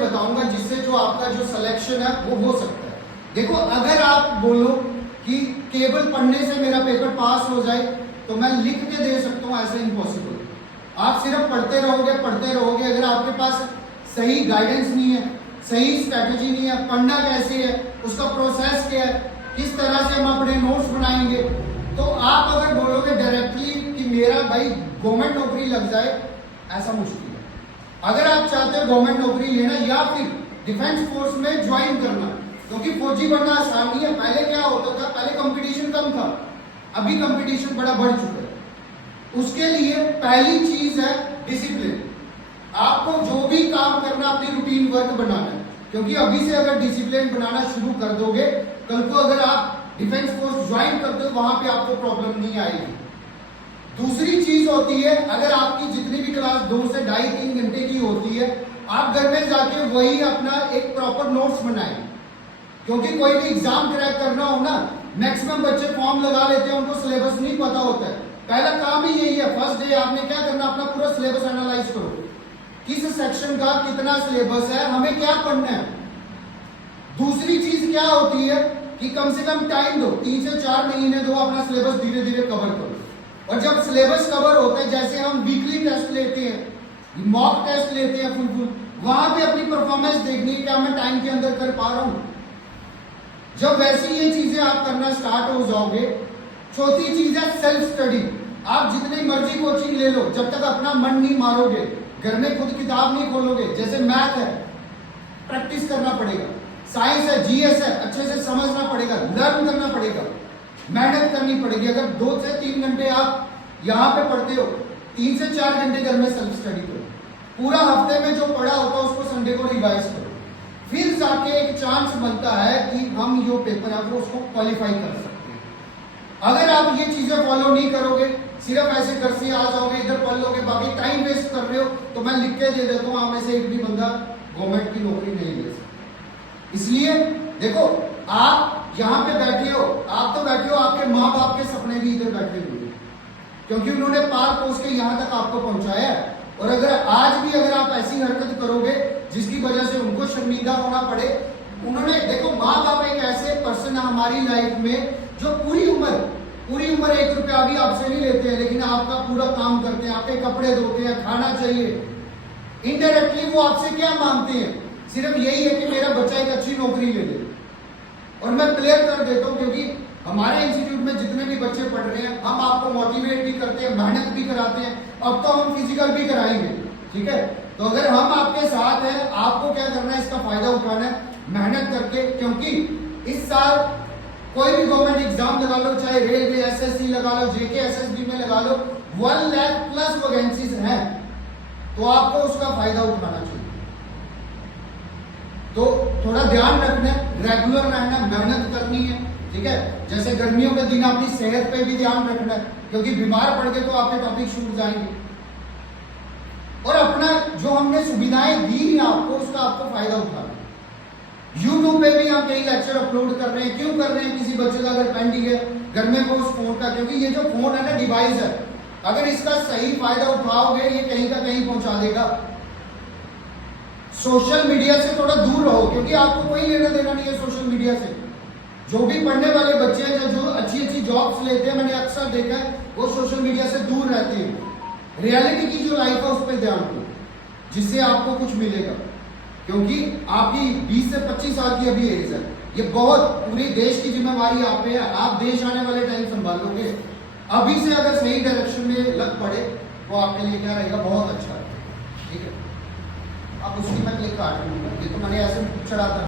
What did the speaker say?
बताऊंगा जिससे जो आपका जो सिलेक्शन है वो हो सकता है। देखो, अगर आप बोलो कि केवल पढ़ने से मेरा पेपर पास हो जाए तो मैं लिख के दे सकता हूं, ऐसा इम्पॉसिबल। आप सिर्फ पढ़ते रहोगे, अगर आपके पास सही गाइडेंस नहीं है, सही स्ट्रैटेजी नहीं है, पढ़ना कैसे है, उसका प्रोसेस क्या है, किस तरह से हम अपने नोट्स बनाएंगे, तो आप अगर बोलोगे डायरेक्टली कि मेरा भाई गवर्नमेंट नौकरी लग जाए, ऐसा मुश्किल है। अगर आप चाहते हो गवर्नमेंट नौकरी लेना या फिर डिफेंस फोर्स में ज्वाइन करना, क्योंकि फौजी बनना आसान नहीं है। पहले क्या होता था, पहले कंपटीशन कम था, अभी कंपटीशन बड़ा बढ़ चुका है। उसके लिए पहली चीज है डिसिप्लिन। आपको जो भी काम करना अपनी रूटीन वर्क बनाना है, क्योंकि अभी से अगर डिसिप्लिन बनाना शुरू कर दोगे, कल को अगर आप डिफेंस फोर्स ज्वाइन करते हो वहां पे आपको प्रॉब्लम नहीं आएगी। दूसरी चीज होती है, अगर आपकी जितनी भी क्लास 2 से 2.5-3 घंटे की होती है, आप घर में जाके वही अपना एक प्रॉपर नोट्स बनाएं। क्योंकि कोई भी एग्जाम क्रैक करना हो ना, मैक्सिमम बच्चे फॉर्म लगा लेते हैं, उनको सिलेबस नहीं पता होता है। पहला काम ही यही है, फर्स्ट डे आपने क्या करना, अपना पूरा सिलेबस एनालाइज करो, किस सेक्शन का कितना सिलेबस है, हमें क्या पढ़ना है। दूसरी चीज क्या होती है कि कम से कम टाइम दो, 3 से 4 महीने दो, अपना सिलेबस धीरे धीरे कवर करो। और जब सिलेबस कवर होता है, जैसे हम वीकली टेस्ट लेते हैं, मॉक टेस्ट लेते हैं फुल, वहां पे अपनी परफॉर्मेंस देखनी है, क्या मैं टाइम के अंदर कर पा रहा हूं। जब वैसी ये चीजें आप करना स्टार्ट हो जाओगे, चौथी चीज है सेल्फ स्टडी। आप जितनी मर्जी कोचिंग ले लो, जब तक अपना मन नहीं मारोगे, घर में खुद किताब नहीं खोलोगे, जैसे मैथ है प्रैक्टिस करना पड़ेगा, साइंस है, जीएस है, अच्छे से समझना पड़ेगा, लर्न करना पड़ेगा, मेहनत करनी पड़ेगी। अगर 2 से 3 घंटे आप यहाँ पे पढ़ते हो, 3 से 4 घंटे घर में सेल्फ स्टडी करो। पूरा हफ्ते में जो पढ़ा होता है उसको संडे को रिवाइज करो, फिर जाके एक चांस बनता है कि हम जो पेपर है वो उसको क्वालिफाई कर सकते हैं। अगर आप ये चीजें फॉलो नहीं करोगे, सिर्फ ऐसे घर से आ जाओगे, इधर पढ़ लोगे, बाकी टाइम वेस्ट कर रहे हो, तो मैं लिख के दे देता हूँ, आप में से एक भी बंदा गवर्नमेंट की नौकरी नहीं ले सकता। इसलिए देखो, आप यहाँ पे बैठे हो, आप तो बैठे हो, आपके माँ बाप के सपने भी इधर बैठे हुए हैं, क्योंकि उन्होंने पार पोस के यहाँ तक आपको पहुंचाया है। और अगर आज भी अगर आप ऐसी हरकत करोगे जिसकी वजह से उनको शर्मिंदा होना पड़े, उन्होंने देखो, माँ बाप एक ऐसे पर्सन है हमारी लाइफ में जो पूरी उम्र 1 रुपया भी आपसे नहीं लेते हैं, लेकिन आपका पूरा काम करते हैं, आपके कपड़े धोते हैं, खाना चाहिए। इनडायरेक्टली वो आपसे क्या मांगते हैं, सिर्फ यही है कि मेरा बच्चा एक अच्छी नौकरी ले ले। और मैं क्लियर कर देता हूं, क्योंकि हमारे इंस्टीट्यूट में जितने भी बच्चे पढ़ रहे हैं, हम आपको मोटिवेट भी करते हैं, मेहनत भी कराते हैं, अब तो हम फिजिकल भी कराएंगे, ठीक है। तो अगर हम आपके साथ हैं, आपको क्या करना है, इसका फायदा उठाना है मेहनत करके। क्योंकि इस साल कोई भी गवर्नमेंट एग्जाम लगा लो, चाहे रेलवे, एसएससी लगा लो, जेके एसएसबी में लगा लो, 1 लाख प्लस वैकेंसीज हैं, तो आपको उसका फायदा उठाना चाहिए। तो थोड़ा ध्यान रखना, रेगुलर रहना, मेहनत करनी है, ठीक है। जैसे गर्मियों के दिन अपनी सेहत पे भी ध्यान रखना है, क्योंकि बीमार पड़ गए तो आपके टॉपिक छूट जाएंगे। और अपना जो हमने सुविधाएं दी हैं आपको, उसका आपको फायदा उठाना। यूट्यूब पे भी हम कई लेक्चर अपलोड कर रहे हैं। क्यों कर रहे हैं, किसी बच्चे का अगर पेंडिंग है घर में वो उस फोन का, क्योंकि ये जो फोन है ना, डिवाइस है, अगर इसका सही फायदा उठाओगे, ये कहीं का कहीं पहुंचा देगा। सोशल मीडिया से थोड़ा दूर रहो, क्योंकि आपको कोई लेना देना नहीं है सोशल मीडिया से। जो भी पढ़ने वाले बच्चे हैं, जो अच्छी अच्छी जॉब्स लेते हैं, मैंने अक्सर देखा है, वो सोशल मीडिया से दूर रहते हैं। रियलिटी की जो लाइफ है उस पर ध्यान दो, जिससे आपको कुछ मिलेगा। क्योंकि आपकी 20 से 25 साल की अभी एज है, ये बहुत पूरे देश की जिम्मेवारी आप पे है। आप देश आने वाले टाइम संभालोगे, अभी से अगर सही डायरेक्शन में लग पड़े तो आपके लिए क्या रहेगा, बहुत अच्छा है, ठीक है। अब उसकी मैं क्लिक काट लूंगा, ये तो मैंने ऐसे चढ़ा था।